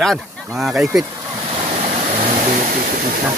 Yan, mga kaipit. Pipit na.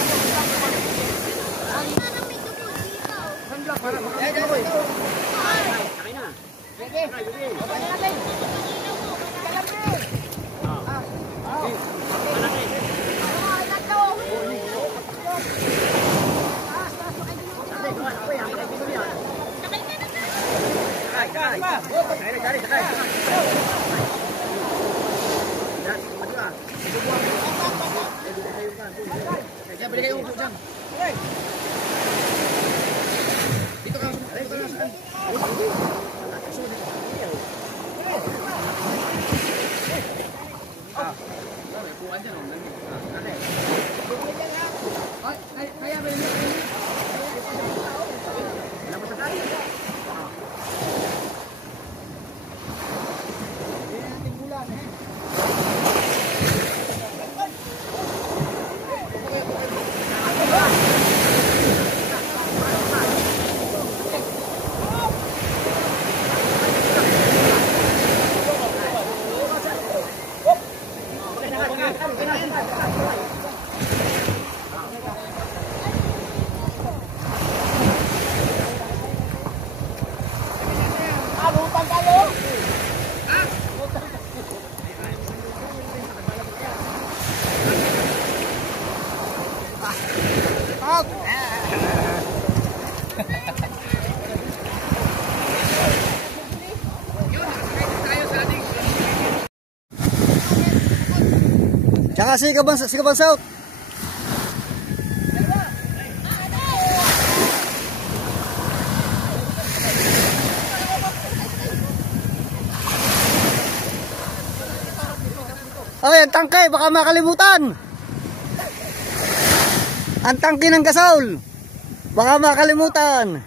Tsaka Sigaban South. Ay, ang tangke, baka makalimutan. Ang tangke ng gasol, baka makalimutan.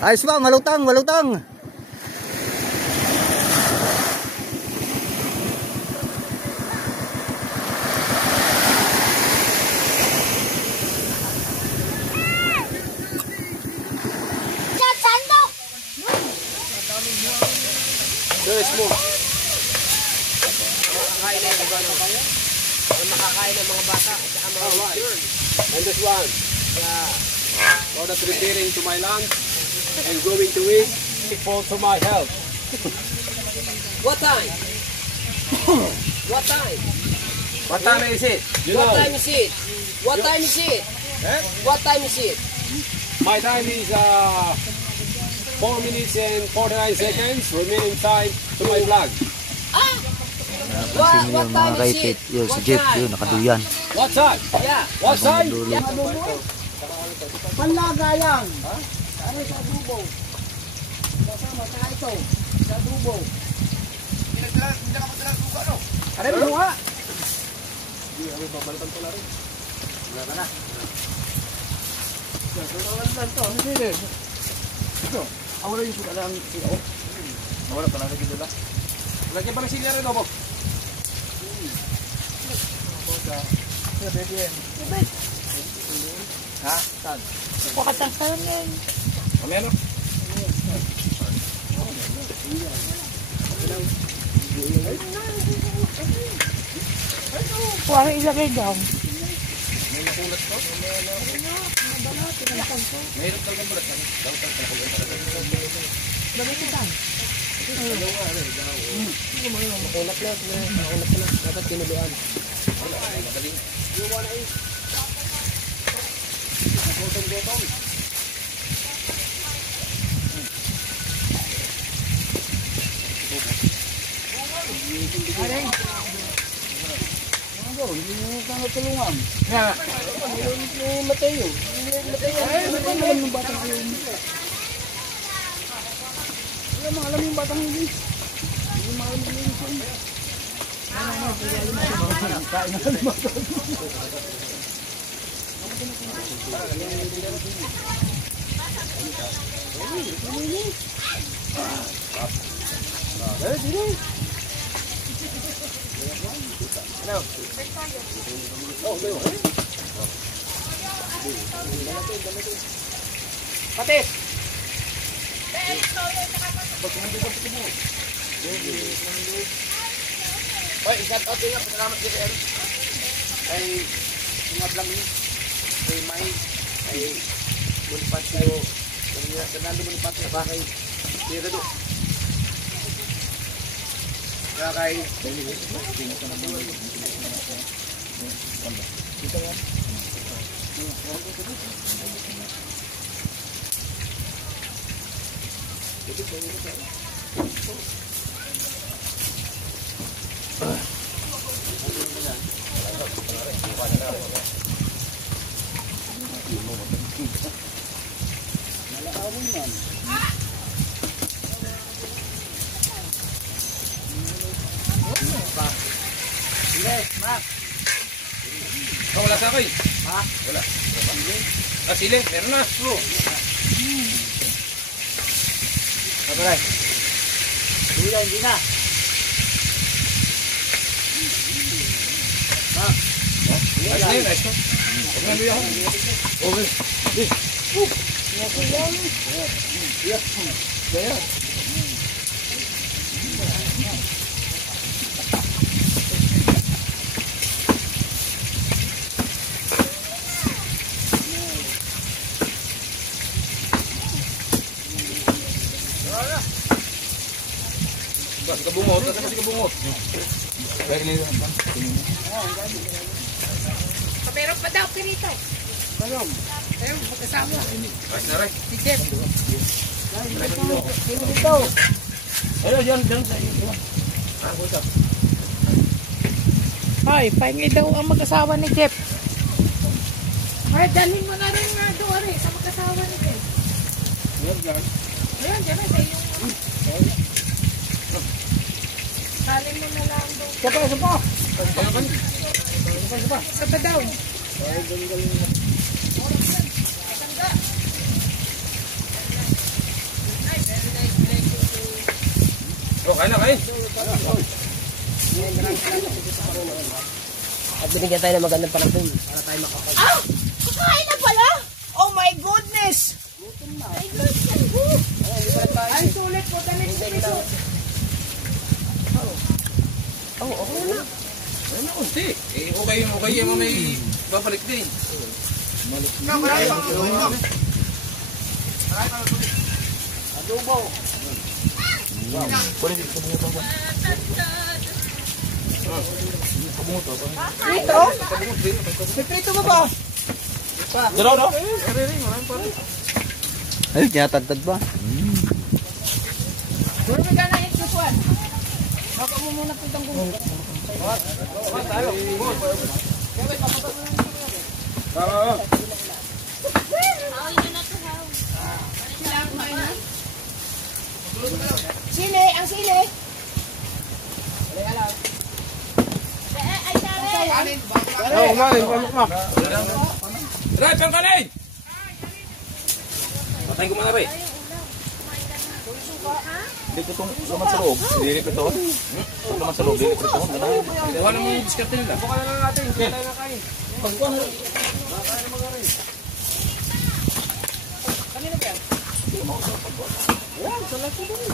Ayos ba, malutang, malutang. Guys mo. Makakain na yung mga makakain ng mga bata at saka mga children. And this one. For the preparing to my lunch. I'm going to eat for to my health. What time? What time? What time is it? What time is it? What time is it? What time is it? My time is 4 minutes and 49 seconds. Remaining time to my vlog. Napansin niyo mga kaipit, yun si Jeep, yun nakaduyan. What time? Yeah. What time? Panlagayan. Ano sa adobo? Kasama sa ito. Sa adobo. Hindi ka magdala suka, no? Ano mo nga? Hindi, ano babalikan ko na rin. Wala ka na. Ano sila? Ito. Awala yung suka lang sila. Awala ka lang lagi doon. Lagyan pa ng silya rin, Obo. Ha? Saan? Pakatang yan. Mamaya no? Parang ilagay daw. May nakulat ko? Mahirap talagang bulat. Lagay ko daw. Makulat na. Dapat tinuluan. Magaling. Gotong. Hindi mo kang natulungan. Yeah. Yung Mateo. Ay, alam yung batang yun. Alam yung batang yun. Hindi mo alam yung yun. Kain na yung batang yun. Patis. Oy, shout out niyo. Salamat kayo sa ay mga vlog niyo. Kay May, ay Bonifacio, Fernando Bonifacio sa bakay. Tira do. Kaya Oh, wala sa akin. Ha? Wala. Ah, sili. Meron na. Oh. Sabay. Hindi na. Ayos na yun, ayos na. Huwag na luya ako. Okay. Ganyan. Kasi kabungot, kasi kabungot. Meron pa daw pirito. Meron magkasama. Ayos na rin. Si Jeff. Dito. Ayun, diyan sa iyo. Ay, pahingi daw ang mag-asawa ni Jeff. Ay, dalhin mo na rin nga doon sa mag-asawa ni Jeff. Ayan, dyan sa iyong... Salin mo na lang doon. Sapa. Sa pa daw. Oh, kain na, kain. At binigyan tayo ng magandang panahon para tayo makakain. Ah! Kakain na pala? Oh my goodness! Ay, goodness! Ay, sulit po. Dalit sa piso. Oh, okay na. Ayun na, kunti. Eh, okay yung may babalik din. Adobo. Prito? May prito mo ba? Ay, tinatagtad ba? Puro may gana yung susuan. Baka mo muna pitang kung... Sili, ang sili. Oh, kumain, kumain. Ray, pang kanin! Patayin ko mga ray. Hindi ko itong laman sa loob. Dilip ito. Laman sa loob, dilip ito. Ewan naman yung diskarte nila. Buka na lang natin. Hindi tayo nakain. Pagkuhan na. Nakain na mga rin. Kanino ba yan? Yan, salat ko doon.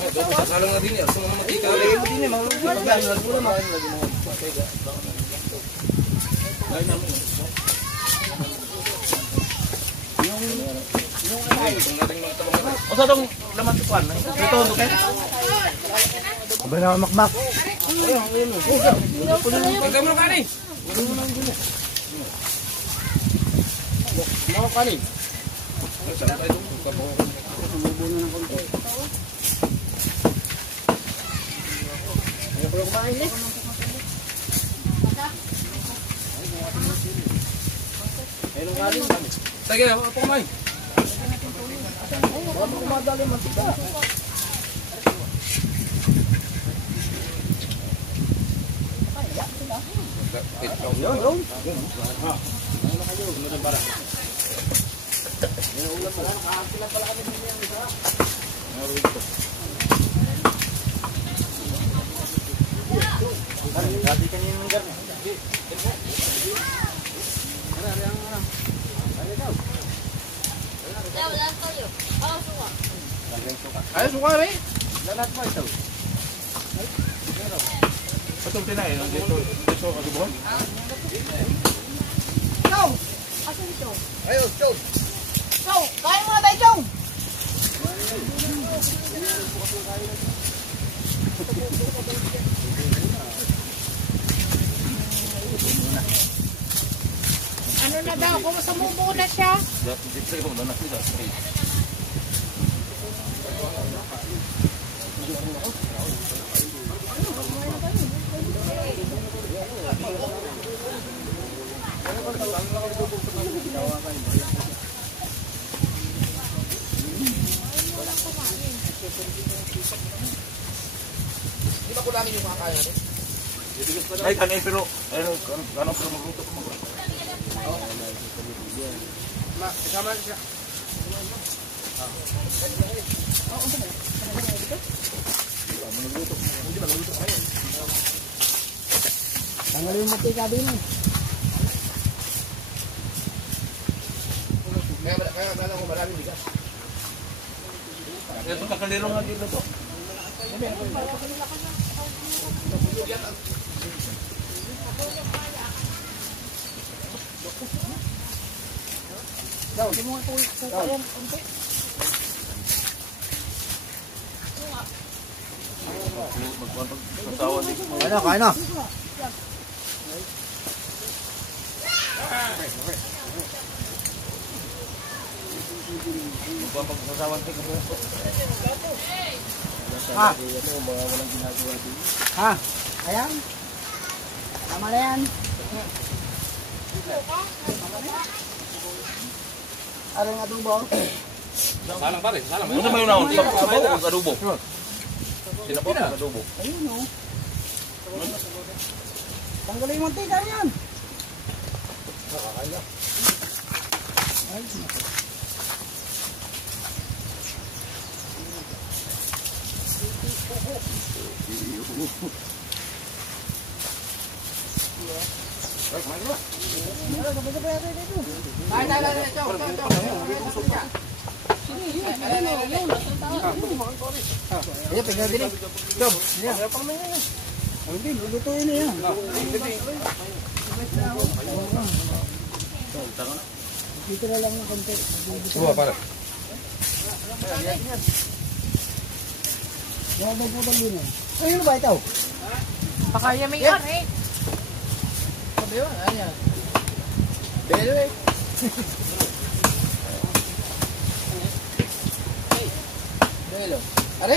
Ay, doon sa salang na din yan. Sa mga matika. Lagay mo din eh. Maglagay mo naman. O sa itong laman sa kwan? Ito, okay? Aba na makmak. Pagka mo ng kanin. Mga kanin. Saan tayo doon? Ayaw ko lang kumain eh. Ayun ang kanin. Sige, ako kumain. Ano kumadali mantika? Yun, yun. Dati kanina mukha eh. Lalat mo ito. Patong tinay, dito adubuhan. Chong! Asan ito? Ayun, Chong. Chong! Kain muna tayo, Chong! Ano na daw? Kung sumubo na siya? Dito ko na nakita. Di ba kulangin yung makakain natin? Ay, kanin pero, ano pero magluto ko magluto. Kasama siya. Tanggalin mo tika din eh. Kaya alam ko maraming bigas. Ito kakaliro nga dito to. Magpasawa dito. Kain na. Magpasawa dito. Ha? Ha? Ayan. Tama na yan. Ano yung adobo? Salang pa rin, salang. Ano naman yung naon? Sabaw o adobo? Sinapot o adobo? Ayun o. Tanggalin mo tika yan. Ayo, tinggal gini. Jom, ini. Hindi, lulutuin na yan. Dito na lang ng konti. Suwa para. Yan, magpapal yun eh. Ayun ba ito? Baka yamin yan eh. Sabi yun, ano yan? Belo eh. Belo. Are?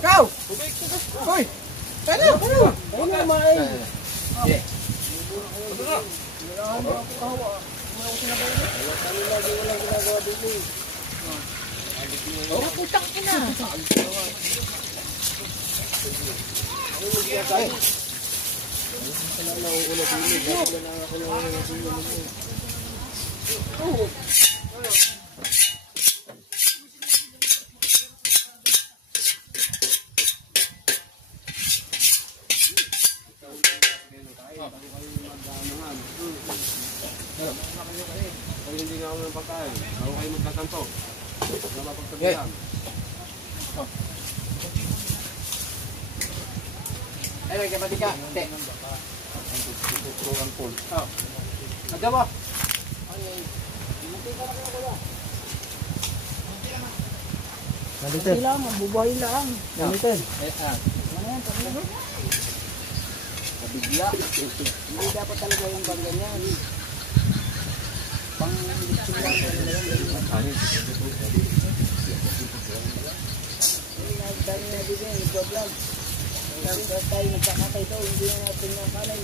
Kau! Hoy! Ano? Ano main? Putang ina. Kung hindi nga ako ng pagkain, ako kayo magkakanto. Wala mapagsabihan. Ay, lagyan pati ka. Hindi. Oh. Ada ba? Galitin. Lang, mabubuhay lang. Galitin. Bigla. Hindi dapat talaga yung bang ganyan. Pang litsin lang talaga yan. Dahil na bigyan, nag-vlog. Dahil tayo nagkakatay daw, hindi na natin nakakalay.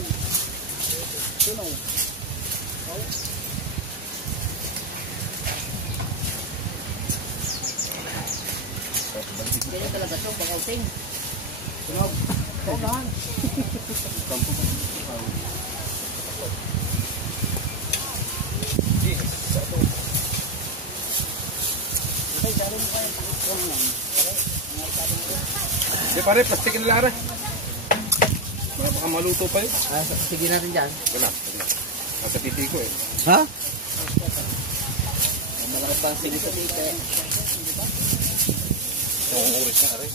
Tunaw. Ganyan talaga ito, bakaw ting. Tunaw. Di pare, plastikin nila rin. Baka maluto pa yun. Sige natin dyan. Wala. Nasa titi ko eh. Ha? Malakad pa ang sige sa titi. Oo, oras na rin.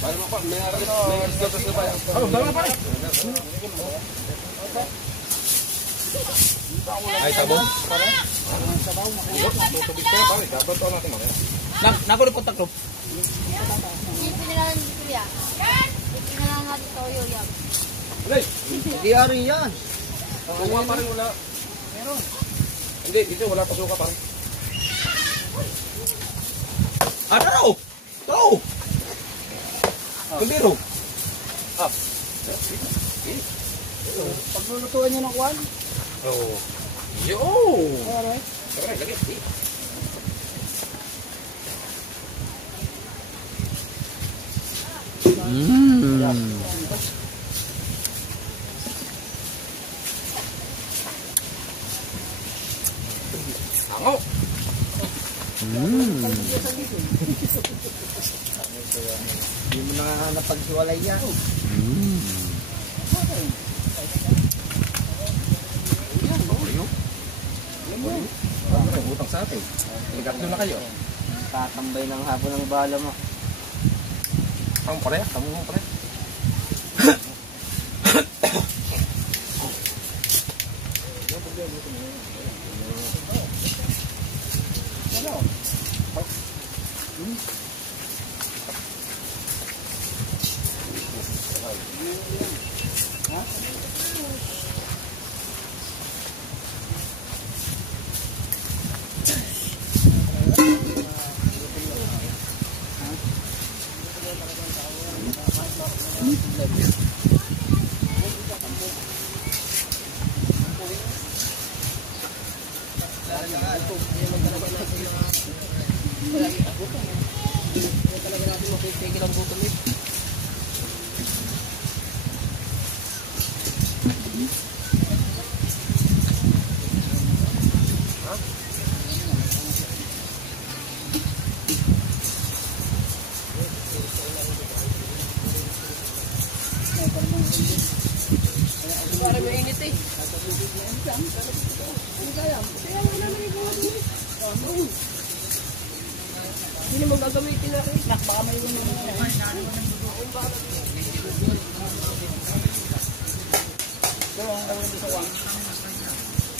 Para mo pa, may isda sa bayan. Oh, dami na pare. Ay, sabong. Tutubig ko pare. Dapat ito natin mamaya. Nako rin po taklo. Hindi na lang dito yan. Hindi na lang natin toyo yan. Hindi ari yan. Suka pa rin wala. Hindi, dito wala pa suka pare. Ano raw? Raw! Kumbiro. Paglulutuan niyo ng kwan. Oo. Yo! Tara, lagi. Ango. Hindi mo na napagsiwalay yan. Ano, butang sa atin. Ligatlo na kayo. Tatambay ng hapon ng bala mo. Tamo pare, tamo mo pare.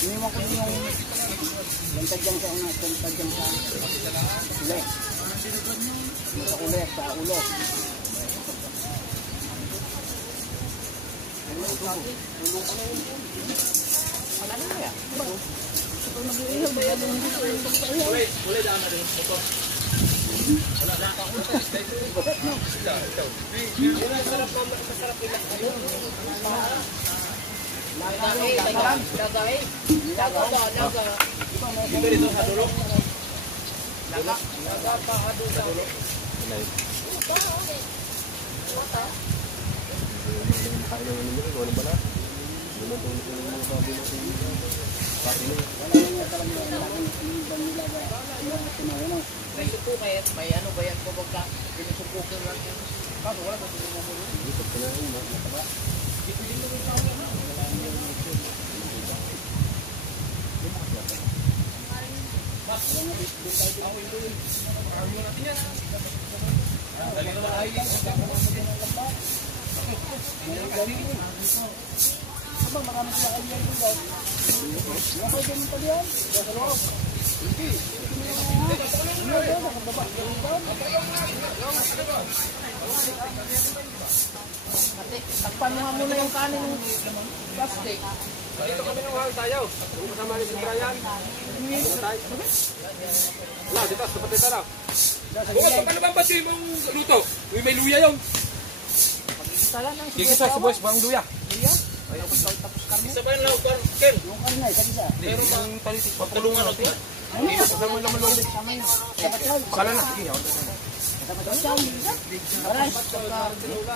Iniwan ko yung bantadyang sa una, bantadyang sa ulit. Sa ulit, sa ulo. Takpan mo muna yung kanin ng plastic. Dito kami ng wahal tayo. Kasama ni si Brian. Wala, dito, sa patita na. Huwag pa naman ba siya yung luto? May luya yun. Sala ng Gigisa sa boys, bang luya. Isa ba yung lauk, Ken? Yung karnay, sa isa. Pero yung talitik, pagkulungan natin. Kasama naman lang. Sala na, sige.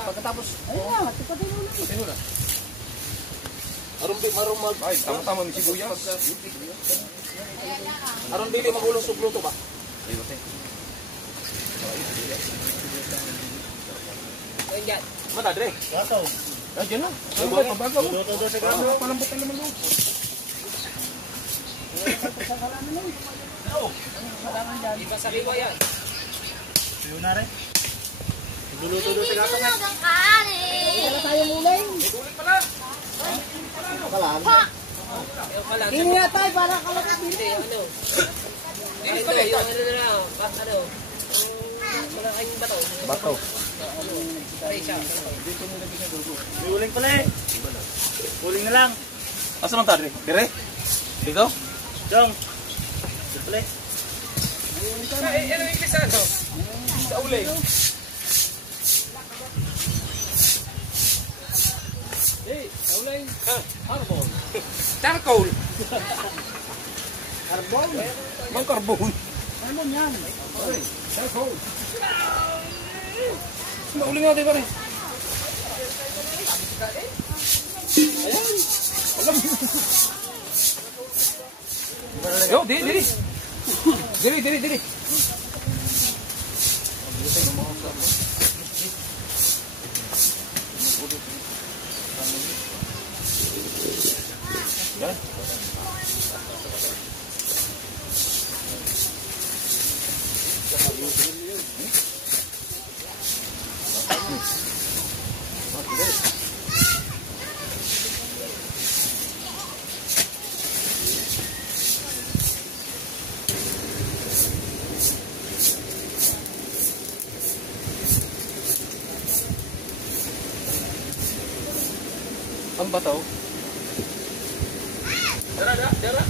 Pagkatapos, ayun na, tinula. Aron di marong mag ay tama-tama mi sibuyas. Aron dili magulong suglo to ba? Mana dre? Gato. Ayan na. Ano ba pabago? Todo sa gato. Palambot na naman loob. Iba sa liwa yan. Yun na rin. Luluto sa gato nga. Ang kanin. Wala tayong uling. Hindi nga tayo para kalapit dito. Ano? Ano pala? Yung ano na lang. Ano? Malaking bato. Bato. Ay, siya. May uling pala eh. Uling na lang. Asa man ta dre? Dire? Dito? Jong. Ito pala eh. Ano yung isa ito? Sa uling. Hey, sa uling. Carbon. Charcoal. Carbon. Mang karbon. Carbon yan. Charcoal. Uling nga di ba rin? Ayan. Alam. Yo, diri. Diri. Yan. Ang bataw. Dara.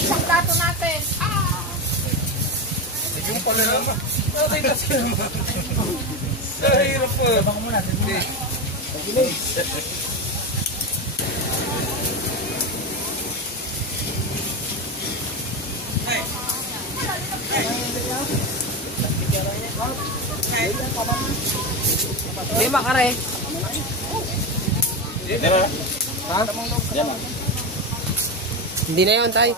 Isang plato natin. Yung pala naman. Ay, kasi naman. Ay, hirap po. Sabang mo na. Lima ka rin. Dara. Ha? Hindi na yun, tay.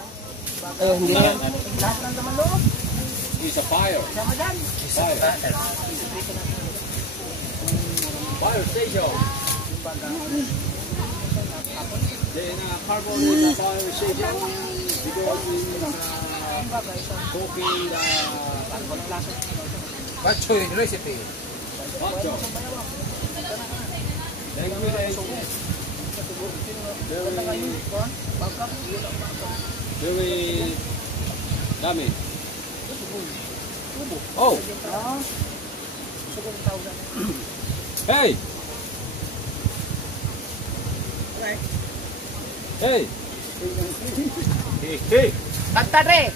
Hindi na yun. Lahat ng naman loob. It's a fire. Sama dyan. Fire station. Then carbon is a fire station because in cooking the carbon plastic. Bacho yung recipe. Macho. Thank you, very dami. Oh. Hey. Hey. Hey. Tantad eh.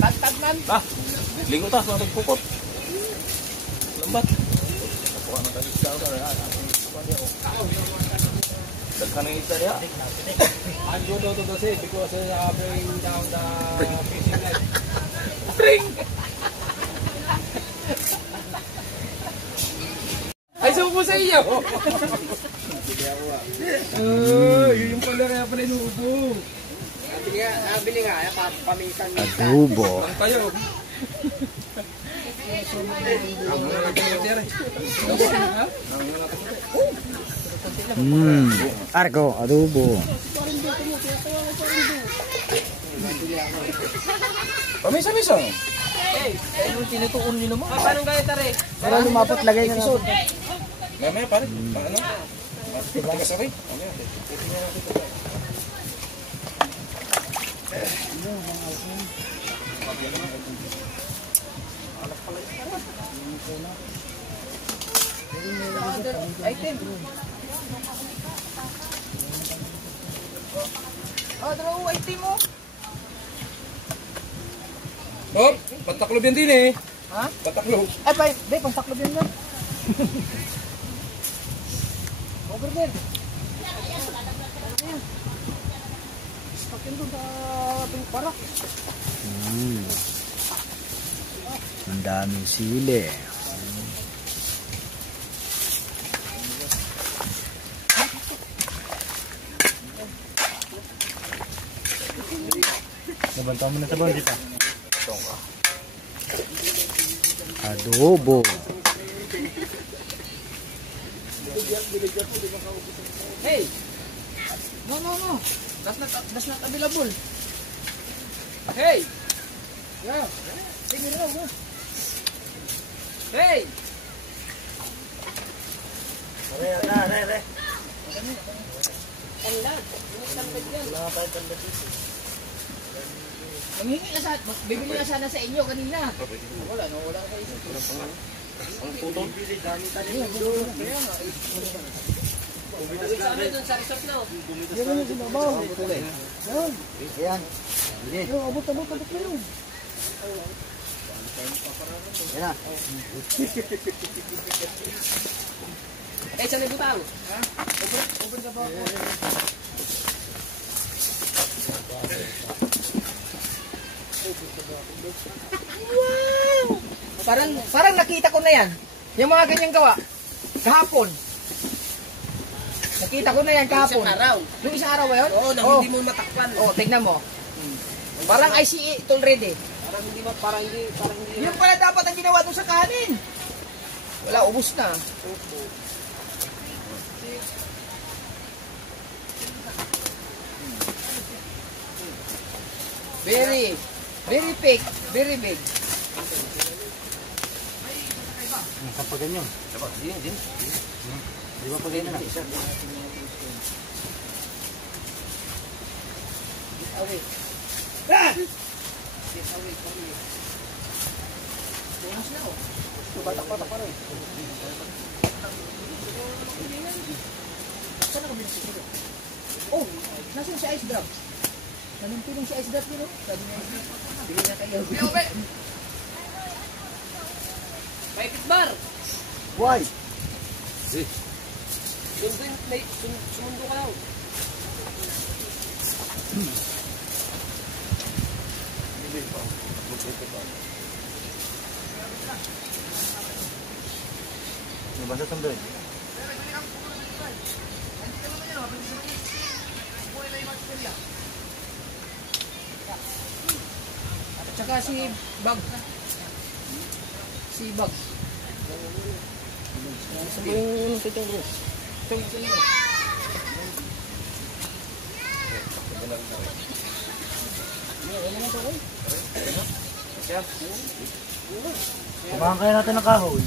Tantad man. Ah, linggo ta sa pagpukot. Lambat. Ako ang nagkalisdaw sa rin. Daghan ng isa niya. I'm going to say because I bring down the fishing net. Bring! Ay, subo sa iyo! Yun yung pala kaya pala inuubo. Nabili nga, pamisan. Adobo. Ang tayo. Ang mga nagkakatira. Argo, adobo. Pamisa-misa. Ano tinutuon nyo naman? Paano gaya tari? Para lumapot, lagay na natin. Mamaya pare, paano? Matigasari. Ano yan? Item. Oh, draw item mo. Oh, pataklob yan din eh. Ha? Pataklob. Ay, bay, pantaklob yan yan. brother. Pakin doon sa para. Ang daming sili. Nabanta mo na sa bandi pa. Adobo. Hey! No. That's not available. Hey! Yeah. Take it out. Hey! Are. Manghingi na bibili na sana sa inyo kanina. Wala sa isip. Ang putol. Ayan. Abot na yun. Yan na. Saan yung butang? Open ka ba? Wow! Parang nakita ko na yan. Yung mga ganyang gawa. Kahapon. Nakita ko na yan kahapon. Nung isang araw ba yun? Oo, hindi mo matakpan. Oo, tignan mo. Parang I see it already. Parang hindi. Yun pala dapat ang ginawa doon sa kanin. Wala, ubus na. Very big. Very big. Kapag ganyan. Di ba pag ganyan na? Away. Tumas na oh. Batak-batak pa rin. Saan ako binigyan? Oh, nasan si ice drop? Nanumpilong si ice drop yun oh. Sabi niya, bili na kayo. Paikit bar! Why? Sumundo ka daw. Nabasa sandal. At saka si Bag. Si Bag. Saan ba yung titong bro? Kumahan kaya natin ng kahoy.